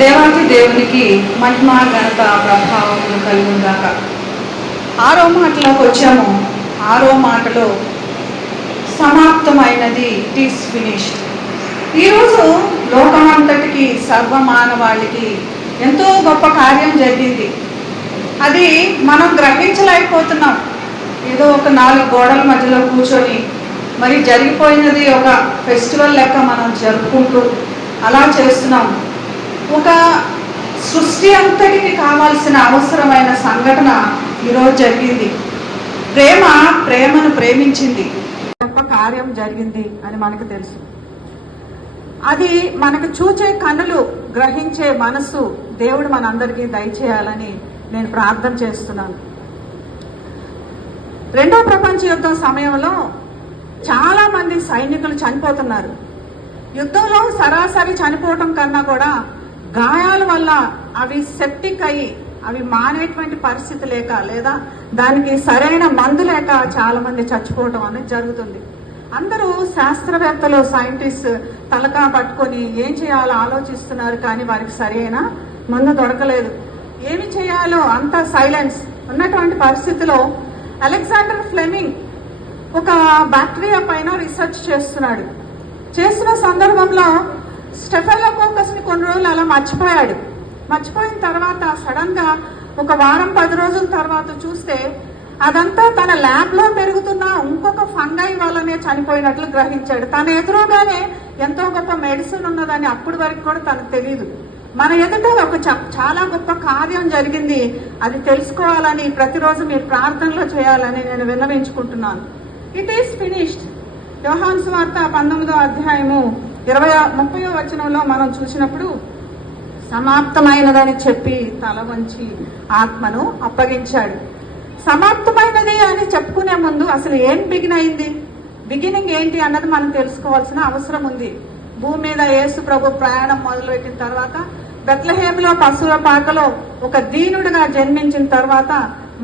దేవాది దేవునికి మహిమ ఘనత ప్రభావములు కలుగుగాక. 6వ మాటలోకి వచ్చాము. 6వ మాటలో సమాప్తమైనది, ఇట్ ఈస్ ఫినిష్డ్. ఈరోజు లోకమంతటికి సర్వమానవాళికి ఎంతో గొప్ప కార్యం జరిగింది. అది మనం గ్రహించలేకపోతున్నాం. ఏదో ఒక 4 గోడల మధ్యలో కూర్చొని మరి జరిగిపోయినది ఒక ఫెస్టివల్ లెక్క మనం జరుపుకుంటూ అలా చేస్తున్నాం. ఒక సృష్టి అంతటికి కావాల్సిన అవసరమైన సంఘటన ఈరోజు జరిగింది. ప్రేమను ప్రేమించింది, గొప్ప కార్యం జరిగింది అని మనకు తెలుసు. అది మనకు చూచే కన్నులు, గ్రహించే మనసు దేవుడు మనందరికీ దయచేయాలని నేను ప్రార్థన చేస్తున్నాను. 2వ ప్రపంచ యుద్ధం సమయంలో చాలా మంది సైనికులు చనిపోతున్నారు. యుద్ధంలో సరాసరి చనిపోవటం కన్నా కూడా గాయాల వల్ల అవి సెప్టిక్ అయ్యి అవి మానేటువంటి పరిస్థితి లేక, లేదా దానికి సరైన మందు లేక చాలా మంది చచ్చిపోవటం అనేది జరుగుతుంది. అందరూ శాస్త్రవేత్తలు, సైంటిస్ట్ తలకా పట్టుకొని ఏం చేయాలో ఆలోచిస్తున్నారు, కానీ వారికి సరైన మందు దొరకలేదు. ఏమి చేయాలో అంత సైలెన్స్ ఉన్నటువంటి పరిస్థితిలో అలెగ్జాండర్ ఫ్లెమింగ్ ఒక బ్యాక్టీరియా పైన రీసెర్చ్ చేస్తున్నాడు. చేస్తున్న సందర్భంలో స్టెఫెలోకోకస్ ని కొన్ని రోజులు అలా మర్చిపోయిన తర్వాత సడన్ గా ఒక వారం 10 రోజుల తర్వాత చూస్తే అదంతా తన ల్యాబ్ లో పెరుగుతున్న ఇంకొక ఫంగై వల్లనే చనిపోయినట్లు గ్రహించాడు. తన ఎదురుగానే ఎంతో గొప్ప మెడిసిన్ ఉన్నదని అప్పటి వరకు కూడా తనకు తెలియదు. మన ఎదుట ఒక చాలా గొప్ప కార్యం జరిగింది, అది తెలుసుకోవాలని ప్రతిరోజు మీరు ప్రార్థనలో చేయాలని నేను విన్నవించుకుంటున్నాను. It is finished. యోహాను సువార్త 19వ అధ్యాయము 30వ వచనంలో మనం చూసినప్పుడు సమాప్తమైనదని చెప్పి తల వంచి ఆత్మను అప్పగించాడు. సమాప్తమైనది అని చెప్పుకునే ముందు అసలు ఏం బిగినింగ్ ఏంటి అన్నది మనం తెలుసుకోవాల్సిన అవసరం ఉంది. భూమి మీద యేసు ప్రభు ప్రయాణం మొదలుపెట్టిన తర్వాత బెత్లెహేములో పశువుల పాకలో ఒక దీనుడిగా జన్మించిన తర్వాత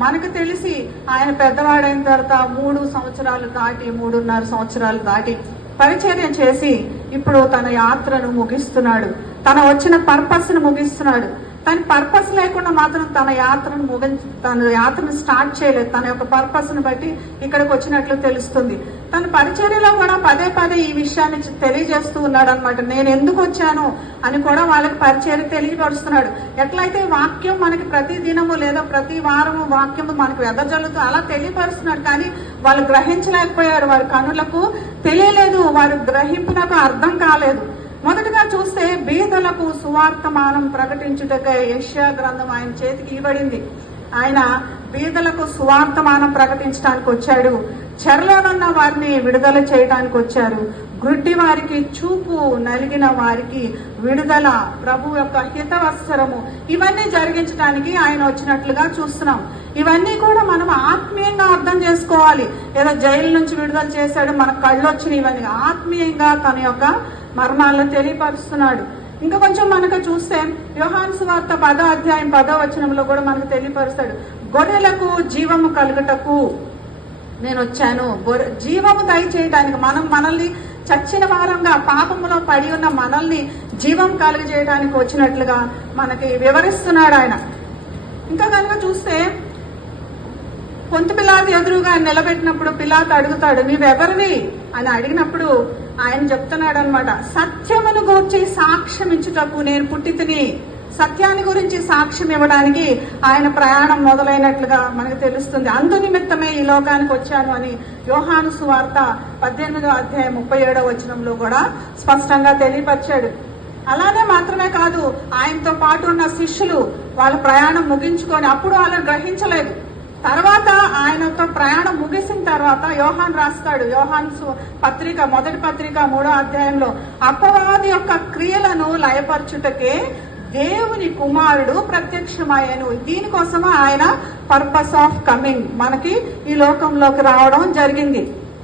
మనకు తెలిసి ఆయన పెద్దవాడైన తర్వాత 3 సంవత్సరాలు దాటి 3.5 సంవత్సరాలు దాటి పరిచర్య చేసి ఇప్పుడు తన యాత్రను ముగిస్తున్నాడు. తన వచ్చిన పర్పస్ ను ముగిస్తున్నాడు. తన పర్పస్ లేకుండా మాత్రం తన యాత్రను స్టార్ట్ చేయలేదు. తన యొక్క పర్పస్ ను బట్టి ఇక్కడికి వచ్చినట్లు తెలుస్తుంది. తన పరిచర్యలో కూడా పదే ఈ విషయాన్ని తెలియజేస్తూ ఉన్నాడు అనమాట. నేను ఎందుకు వచ్చాను అని కూడా వాళ్ళకి పరిచర్య తెలియపరుస్తున్నాడు. ఎట్లయితే వాక్యం మనకి ప్రతి దినము లేదా ప్రతి వారము వాక్యము మనకు వెదజల్లుతూ అలా తెలియపరుస్తున్నాడు. కానీ వాళ్ళు గ్రహించలేకపోయారు. వారి కనులకు తెలియలేదు, వారి గ్రహింపునకు అర్థం కాలేదు. మొదటగా చూస్తే బీదలకు సువార్తమానం ప్రకటించుటకై యెషయా గ్రంథం ఆయన చేతికి ఇవ్వబడింది. ఆయన బీదలకు సువార్తమానం ప్రకటించడానికి వచ్చాడు. చెరలోనున్న వారిని విడుదల చేయడానికి వచ్చారు. గుడ్డి వారికి చూపు, నలిగిన వారికి విడుదల, ప్రభు యొక్క హితవత్సరము, ఇవన్నీ జరిగించడానికి ఆయన వచ్చినట్లుగా చూస్తున్నాం. ఇవన్నీ కూడా మనం ఆత్మీయంగా అర్థం చేసుకోవాలి. ఏదో జైలు నుంచి విడుదల చేశాడు, మన కళ్ళు వచ్చిన ఇవన్నీ ఆత్మీయంగా తన యొక్క మర్మాలను తెలియపరుస్తున్నాడు. ఇంకా కొంచెం మనకు చూస్తే యోహాను సువార్త 10వ అధ్యాయం 10వ వచనంలో కూడా మనకు తెలియపరుస్తాడు. గొర్రెలకు జీవము కలుగుటకు నేను వచ్చాను. జీవము దయచేయడానికి, మనల్ని చచ్చిన వారంగా పాపములో పడి ఉన్న మనల్ని జీవం కలుగజేయడానికి వచ్చినట్లుగా మనకి వివరిస్తున్నాడు ఆయన. ఇంకా కనుక చూస్తే పొంతు పిలాతు ఎదురుగా నిలబెట్టినప్పుడు పిలాతు అడుగుతాడు, నీవెవరివి అని అడిగినప్పుడు ఆయన చెప్తున్నాడు అనమాట, సత్యమును గూర్చి సాక్ష్యం ఇచ్చుటకు నేను పుట్టితిని. సత్యాన్ని గురించి సాక్ష్యం ఇవ్వడానికి ఆయన ప్రయాణం మొదలైనట్లుగా మనకు తెలుస్తుంది. అందు నిమిత్తమే ఈ లోకానికి వచ్చాను అని యోహాను సువార్త 18వ అధ్యాయం 37వ వచనంలో కూడా స్పష్టంగా తెలియపరిచాడు. అలానే మాత్రమే కాదు, ఆయనతో పాటు ఉన్న శిష్యులు వాళ్ళ ప్రయాణం ముగించుకొని అప్పుడు వాళ్ళని గ్రహించలేదు. తర్వాత ఆయనతో ప్రయాణం ముగిసిన తర్వాత యోహాను రాస్తాడు. యోహాను పత్రిక, మొదటి పత్రిక 3వ అధ్యాయంలో అపవాది యొక్క క్రియలను లయపరచుటకే దేవుని కుమారుడు ప్రత్యక్షమయ్యాను. దీనికోసము ఆయన పర్పస్ ఆఫ్ కమింగ్ మనకి ఈ లోకంలోకి రావడం జరిగింది.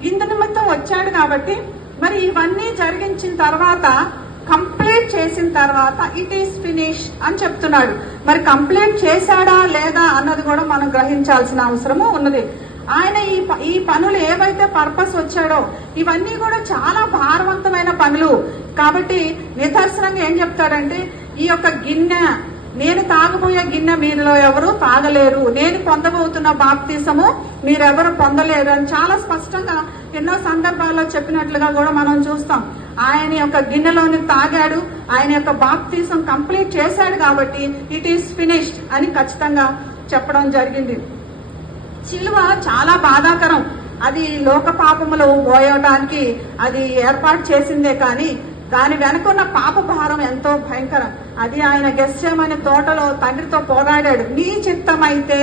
ఇందు నిమిత్తం వచ్చాడు కాబట్టి మరి ఇవన్నీ జరిగించిన తర్వాత, కంప్లీట్ చేసిన తర్వాత ఇట్ ఈస్ ఫినిష్ అని చెప్తున్నాడు. మరి కంప్లీట్ చేశాడా లేదా అన్నది కూడా మనం గ్రహించాల్సిన అవసరము ఉన్నది. ఆయన ఈ పనులు ఏవైతే పర్పస్ వచ్చాడో ఇవన్నీ కూడా చాలా భారవంతమైన పనులు. కాబట్టి నిదర్శనంగా ఏం చెప్తాడంటే, ఈ యొక్క గిన్నె, నేను తాగబోయే గిన్నె మీరులో ఎవరు తాగలేరు, నేను పొందబోతున్న బాప్తీసము మీరెవరు పొందలేరు అని చాలా స్పష్టంగా ఎన్నో సందర్భాల్లో చెప్పినట్లుగా కూడా మనం చూస్తాం. ఆయన యొక్క గిన్నెలోని తాగాడు, ఆయన యొక్క బాప్తీసం కంప్లీట్ చేశాడు కాబట్టి ఇట్ ఈస్ ఫినిష్డ్ అని ఖచ్చితంగా చెప్పడం జరిగింది. శిలువ చాలా బాధాకరం. అది లోక పాపములు పోయడానికి అది ఏర్పాటు చేసిందే, కానీ దాని వెనుకున్న పాప భారం ఎంతో భయంకరం. అది ఆయన గెస్సేమని తోటలో తండ్రితో పోరాడాడు, నీ చిత్తమైతే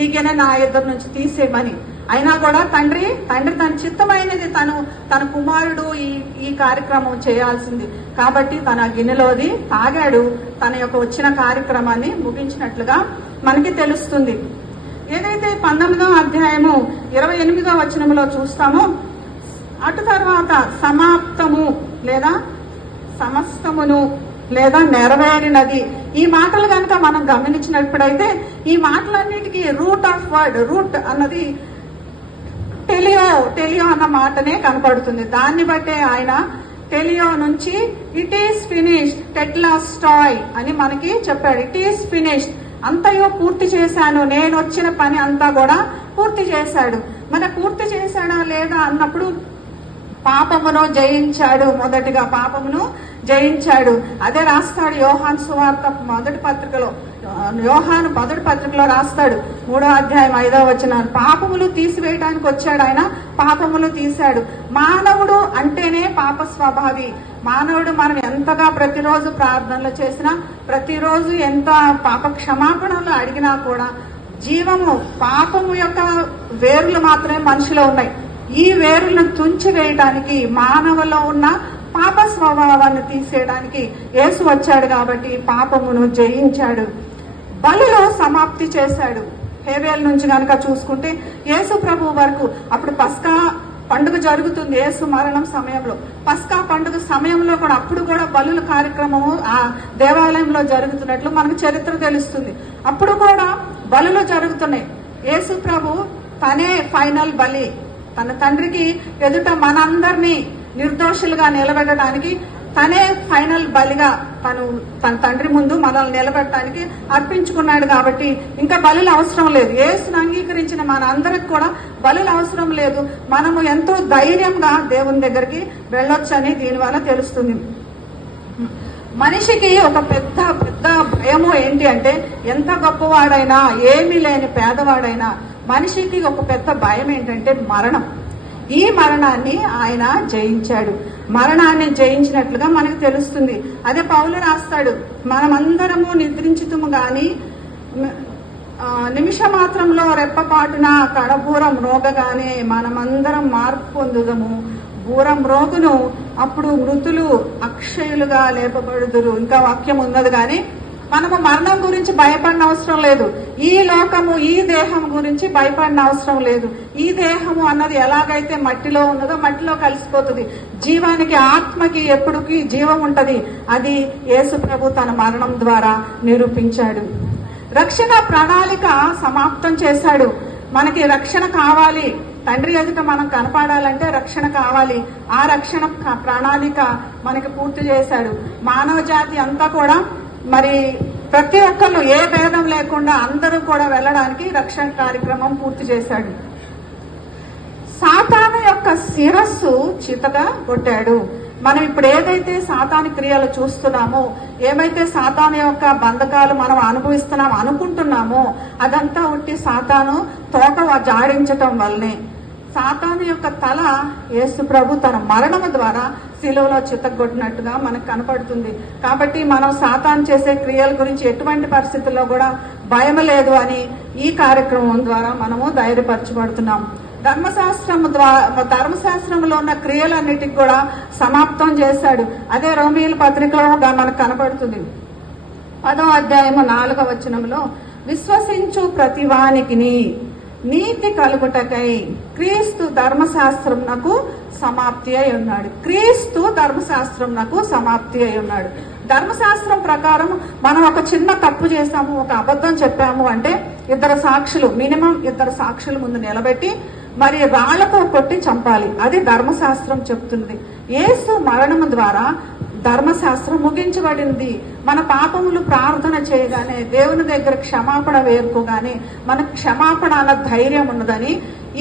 ఈ గిన్నె నా ఇద్దరు నుంచి తీసేయమని. అయినా కూడా తండ్రి తన చిత్తమైనది తన కుమారుడు ఈ కార్యక్రమం చేయాల్సింది కాబట్టి తన గిన్నెలోది తాగాడు, తన యొక్క వచ్చిన కార్యక్రమాన్ని ముగించినట్లుగా మనకి తెలుస్తుంది. ఏదైతే 19వ అధ్యాయము 28వ వచనంలో చూస్తామో, అటు తర్వాత సమాప్తము లేదా సమస్తమును లేదా నెరవేరినది, ఈ మాటలు కనుక మనం గమనించినప్పుడైతే ఈ మాటలన్నిటికీ రూట్ ఆఫ్ వర్డ్, రూట్ అన్నది టెలియో అన్న మాటనే కనపడుతుంది. దాన్ని బట్టే ఆయన టెలియో నుంచి ఇట్ ఈస్ ఫినిష్డ్, టెట్లాస్టాయ్ అని మనకి చెప్పాడు. ఇట్ ఈస్ ఫినిష్డ్, అంతయో పూర్తి చేశాను, నేను వచ్చిన పని అంతా కూడా పూర్తి చేశాడు. మన పూర్తి చేశాడా లేదా అన్నప్పుడు పాపమును జయించాడు. మొదటిగా పాపమును జయించాడు. అదే రాస్తాడు యోహాను సువార్త మొదటి పత్రికలో రాస్తాడు 3వ అధ్యాయం 5వ వచనం, పాపములు తీసివేయడానికి వచ్చాడు ఆయన, పాపములు తీశాడు. మానవుడు అంటేనే పాప స్వభావి. మానవుడు మనం ఎంతగా ప్రతిరోజు ప్రార్థనలు చేసినా, ప్రతిరోజు ఎంత పాప క్షమాపణలు అడిగినా కూడా జీవము, పాపము యొక్క వేర్లు మాత్రమే మనిషిలో ఉన్నాయి. ఈ వేరులను తుంచివేయడానికి, మానవులో ఉన్న పాప స్వభావాన్ని తీసేయడానికి యేసు వచ్చాడు కాబట్టి పాపమును జయించాడు, బలిలో సమాప్తి చేశాడు. హేబేల్ నుంచి కనుక చూసుకుంటే యేసు ప్రభు వరకు, అప్పుడు పస్కా పండుగ జరుగుతుంది యేసు మరణం సమయంలో. పస్కా పండుగ సమయంలో కూడా అప్పుడు కూడా బలుల కార్యక్రమము ఆ దేవాలయంలో జరుగుతున్నట్లు మనకు చరిత్ర తెలుస్తుంది. అప్పుడు కూడా బలులు జరుగుతున్నాయి. యేసు ప్రభు తనే ఫైనల్ బలి, తన తండ్రికి ఎదుట మనందరినీ నిర్దోషులుగా నిలబెట్టడానికి తనే ఫైనల్ బలిగా తన తండ్రి ముందు మనల్ని నిలబెట్టడానికి అర్పించుకున్నాడు. కాబట్టి ఇంకా బలులు అవసరం లేదు. యేసును అంగీకరించిన మన అందరికి కూడా బలులు అవసరం లేదు. మనము ఎంతో ధైర్యంగా దేవుని దగ్గరికి వెళ్ళొచ్చని దీనివల్ల తెలుస్తుంది. మనిషికి ఒక పెద్ద భయము ఏంటి అంటే, ఎంత గొప్పవాడైనా ఏమీ లేని పేదవాడైనా మనిషికి ఒక పెద్ద భయం ఏంటంటే మరణం. ఈ మరణాన్ని ఆయన జయించాడు. మరణాన్ని జయించినట్లుగా మనకు తెలుస్తుంది. అదే పౌలు రాస్తాడు, మనమందరము నిద్రించుతుము గాని నిమిష మాత్రంలో రెప్పపాటున కడబూరం రోగగానే మనమందరం మార్పు పొందుదము, బూరం రోగును అప్పుడు మృతులు అక్షయులుగా లేపబడుదురు. ఇంకా వాక్యం ఉన్నది కానీ మనము మరణం గురించి భయపడిన అవసరం లేదు. ఈ లోకము, ఈ దేహం గురించి భయపడిన అవసరం లేదు. ఈ దేహము అన్నది ఎలాగైతే మట్టిలో ఉన్నదో మట్టిలో కలిసిపోతుంది. జీవానికి, ఆత్మకి ఎప్పుడుకి జీవం ఉంటది. అది యేసు ప్రభు తన మరణం ద్వారా నిరూపించాడు. రక్షణ ప్రణాళిక సమాప్తం చేశాడు. మనకి రక్షణ కావాలి, తండ్రి ఎదుట మనం కనపడాలంటే రక్షణ కావాలి. ఆ రక్షణ ప్రణాళిక మనకి పూర్తి చేశాడు. మానవ జాతి అంతా కూడా మరి ప్రతి ఒక్కరు ఏ భేదం లేకుండా అందరూ కూడా వెళ్ళడానికి రక్షణ కార్యక్రమం పూర్తి చేశాడు. సాతాను యొక్క శిరస్సు చితగా కొట్టాడు. మనం ఇప్పుడు ఏదైతే సాతాను క్రియలు చూస్తున్నామో, ఏమైతే సాతాను యొక్క బంధకాలు మనం అనుకుంటున్నామో అదంతా ఉట్టి సాతాను తోక జాడించటం వల్లనే. సాతాను యొక్క తల యేసు ప్రభు తన మరణము ద్వారా శిలువలో చితగొట్టినట్టుగా మనకు కనపడుతుంది. కాబట్టి మనం సాతాను చేసే క్రియల గురించి ఎటువంటి పరిస్థితుల్లో కూడా భయం లేదు అని ఈ కార్యక్రమం ద్వారా మనము ధైర్యపరచబడుతున్నాం. ధర్మశాస్త్రంలో ఉన్న క్రియలన్నిటికి కూడా సమాప్తం చేశాడు. అదే రోమీయుల పత్రికలో మనకు కనపడుతుంది. 10వ అధ్యాయము 4వ వచనంలో, విశ్వసించు ప్రతివానికిని నీతి కలుగుటకై క్రీస్తు ధర్మశాస్త్రంనకు సమాప్తి అయి ఉన్నాడు. క్రీస్తు ధర్మశాస్త్రంనకు సమాప్తి అయి ఉన్నాడు. ధర్మశాస్త్రం ప్రకారం మనం ఒక చిన్న తప్పు చేశాము, ఒక అబద్ధం చెప్పాము అంటే మినిమం ఇద్దరు సాక్షులు ముందు నిలబెట్టి మరి రాళ్లతో కొట్టి చంపాలి. అది ధర్మశాస్త్రం చెప్తుంది. యేసు మరణము ద్వారా ధర్మశాస్త్రం ముగించబడింది. మన పాపములు ప్రార్థన చేయగానే, దేవుని దగ్గర క్షమాపణ వేరుకోగానే మనకు క్షమాపణ అన్న ధైర్యం ఉన్నదని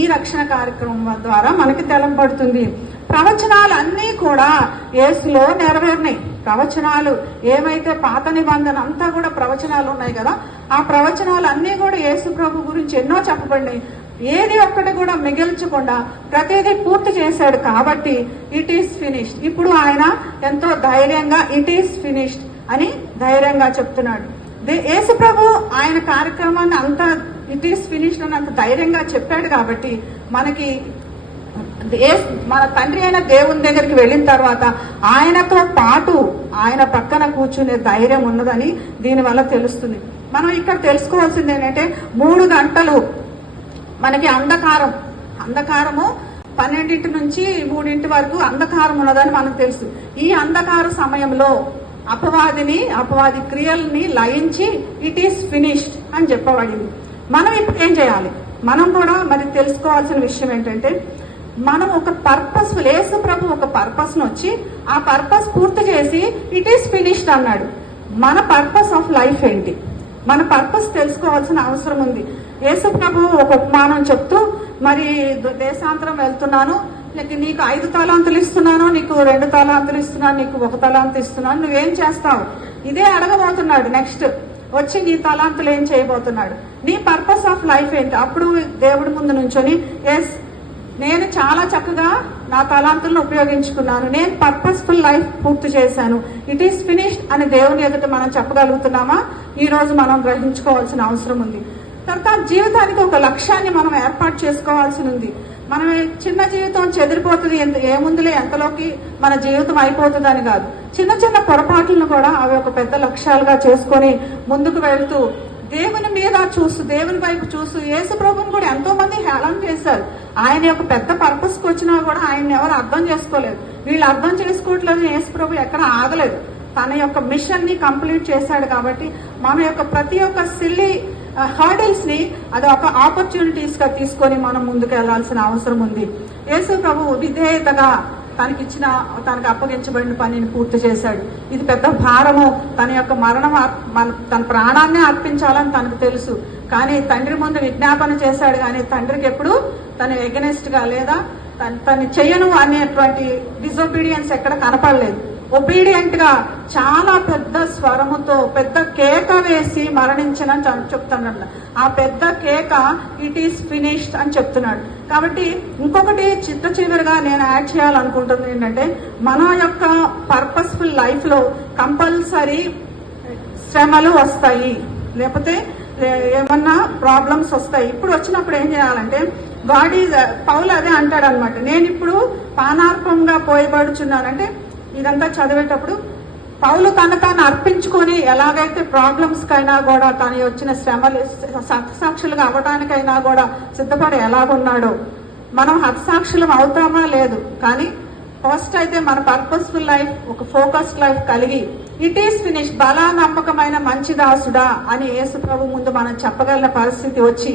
ఈ రక్షణ కార్యక్రమం ద్వారా మనకి తెలపబడుతుంది. ప్రవచనాలు అన్నీ కూడా యేసులో నెరవేరినాయి. ప్రవచనాలు ఏమైతే పాత నిబంధన అంతా కూడా ప్రవచనాలు ఉన్నాయి కదా, ఆ ప్రవచనాలు అన్నీ కూడా యేసు ప్రభు గురించి ఎన్నో చెప్పబడినాయి. ఏది ఒక్కటి కూడా మిగిల్చకుండా ప్రతిదీ పూర్తి చేశాడు. కాబట్టి ఇట్ ఈస్ ఫినిష్డ్. ఇప్పుడు ఆయన ఎంతో ధైర్యంగా ఇట్ ఈస్ ఫినిష్డ్ అని ధైర్యంగా చెప్తున్నాడు. యేసు ప్రభు ఆయన కార్యక్రమాన్ని అంత ఇట్ ఈస్ ఫినిష్డ్ అని అంత ధైర్యంగా చెప్పాడు. కాబట్టి మనకి మన తండ్రి అయిన దేవుని దగ్గరికి వెళ్ళిన తర్వాత ఆయనతో పాటు ఆయన పక్కన కూర్చునే ధైర్యం ఉన్నదని దీనివల్ల తెలుస్తుంది. మనం ఇక్కడ తెలుసుకోవాల్సింది ఏంటంటే 3 గంటలు మనకి అంధకారము 12 నుంచి 3 వరకు అంధకారం ఉన్నదని మనకు తెలుసు. ఈ అంధకార సమయంలో అపవాది క్రియల్ని లయించి ఇట్ ఈస్ ఫినిష్డ్ అని చెప్పబడింది. మనం ఇప్పుడు ఏం చేయాలి? మనం కూడా మరి తెలుసుకోవాల్సిన విషయం ఏంటంటే, మనం ఒక పర్పస్, యేసు ప్రభు ఒక పర్పస్ వచ్చి ఆ పర్పస్ పూర్తి చేసి ఇట్ ఈస్ ఫినిష్డ్ అన్నాడు. మన పర్పస్ ఆఫ్ లైఫ్ ఏంటి? మన పర్పస్ తెలుసుకోవాల్సిన అవసరం ఉంది. యేసు ప్రభు ఒక ఉపమానం చెప్తూ, మరి దేశాంతరం వెళ్తున్నాను, నీకు 5 తలాంతులు ఇస్తున్నాను, నీకు 2 తలాంతులు ఇస్తున్నాను, నీకు 1 తలాంతు ఇస్తున్నాను, నువ్వేం చేస్తావు? ఇదే అడగబోతున్నాడు. నెక్స్ట్ వచ్చి నీ తలాంతులు ఏం చేయబోతున్నాడు? నీ పర్పస్ ఆఫ్ లైఫ్ ఏంటి? అప్పుడు దేవుడి ముందు నుంచొని, ఎస్, నేను చాలా చక్కగా నా తలాంతులను ఉపయోగించుకున్నాను, నేను పర్పస్ఫుల్ లైఫ్ పూర్తి చేశాను, ఇట్ ఈస్ ఫినిష్డ్ అని దేవుని ఎదుట మనం చెప్పగలుగుతున్నామా? ఈ రోజు మనం గ్రహించుకోవాల్సిన అవసరం ఉంది. తర్వాత జీవితానికి ఒక లక్ష్యాన్ని మనం ఏర్పాటు చేసుకోవాల్సి ఉంది. మనం చిన్న జీవితం చెదిరిపోతుంది, ఏముందులే ఎంతలోకి మన జీవితం అయిపోతుంది అని కాదు. చిన్న చిన్న పొరపాట్లను కూడా అవి ఒక పెద్ద లక్ష్యాలుగా చేసుకొని ముందుకు వెళ్తూ దేవుని మీద చూస్తూ, దేవుని వైపు చూస్తూ, యేసు ప్రభుని కూడా ఎంతో మంది హేళన చేశారు. ఆయన యొక్క పెద్ద పర్పస్కి వచ్చినా కూడా ఆయన్ని ఎవరు అర్థం చేసుకోలేదు. వీళ్ళు అర్థం చేసుకోవట్లేదు. యేసు ప్రభు ఎక్కడ ఆగలేదు, తన యొక్క మిషన్ ని కంప్లీట్ చేశాడు. కాబట్టి మన యొక్క ప్రతి ఒక్క సిల్లీ హర్డిల్స్ ని అది ఒక ఆపర్చునిటీస్ గా తీసుకొని మనం ముందుకు వెళ్లాల్సిన అవసరం ఉంది. యేసు ప్రభు విధేయతగా తనకు అప్పగించబడిన పనిని పూర్తి చేశాడు. ఇది పెద్ద భారము. తన యొక్క తన ప్రాణాన్ని అర్పించాలని తనకు తెలుసు. కానీ తండ్రి ముందు విజ్ఞాపన చేశాడు. కానీ తండ్రికి ఎప్పుడు తను ఎగనెస్ట్ గా లేదా తను చెయ్యను అనేటువంటి డిజొబీడియన్స్ ఎక్కడ కనపడలేదు. ఒబీడియంట్ గా చాలా పెద్ద స్వరముతో పెద్ద కేక వేసి మరణించిన చెప్తున్నాడు. ఆ పెద్ద కేక ఇట్ ఈస్ ఫినిష్డ్ అని చెప్తున్నాడు. కాబట్టి ఇంకొకటి చివరిగా నేను యాడ్ చేయాలనుకుంటుంది ఏంటంటే, మన యొక్క పర్పస్ఫుల్ లైఫ్ లో కంపల్సరీ శ్రమలు వస్తాయి, లేకపోతే ఏమన్నా ప్రాబ్లమ్స్ వస్తాయి. ఇప్పుడు వచ్చినప్పుడు ఏం చేయాలంటే, పౌలు అదే అంటాడు అనమాట, నేను ఇప్పుడు పానార్పంగా పోయబడుచున్నానంటే, ఇదంతా చదివేటప్పుడు పౌలు తాను అర్పించుకొని ఎలాగైతే ప్రాబ్లమ్స్ కైనా కూడా తను వచ్చిన శ్రమలు హతసాక్షులుగా అవ్వడానికైనా కూడా సిద్ధపడి ఎలాగున్నాడో, మనం హతసాక్షులం అవుతామా లేదు, కానీ ఫస్ట్ అయితే మన పర్పస్ఫుల్ లైఫ్, ఒక ఫోకస్డ్ లైఫ్ కలిగి ఇట్ ఈస్ ఫినిష్, బలా నమ్మకమైన మంచి దాసుడా అని యేసు ప్రభు ముందు మనం చెప్పగలిగిన పరిస్థితి వచ్చి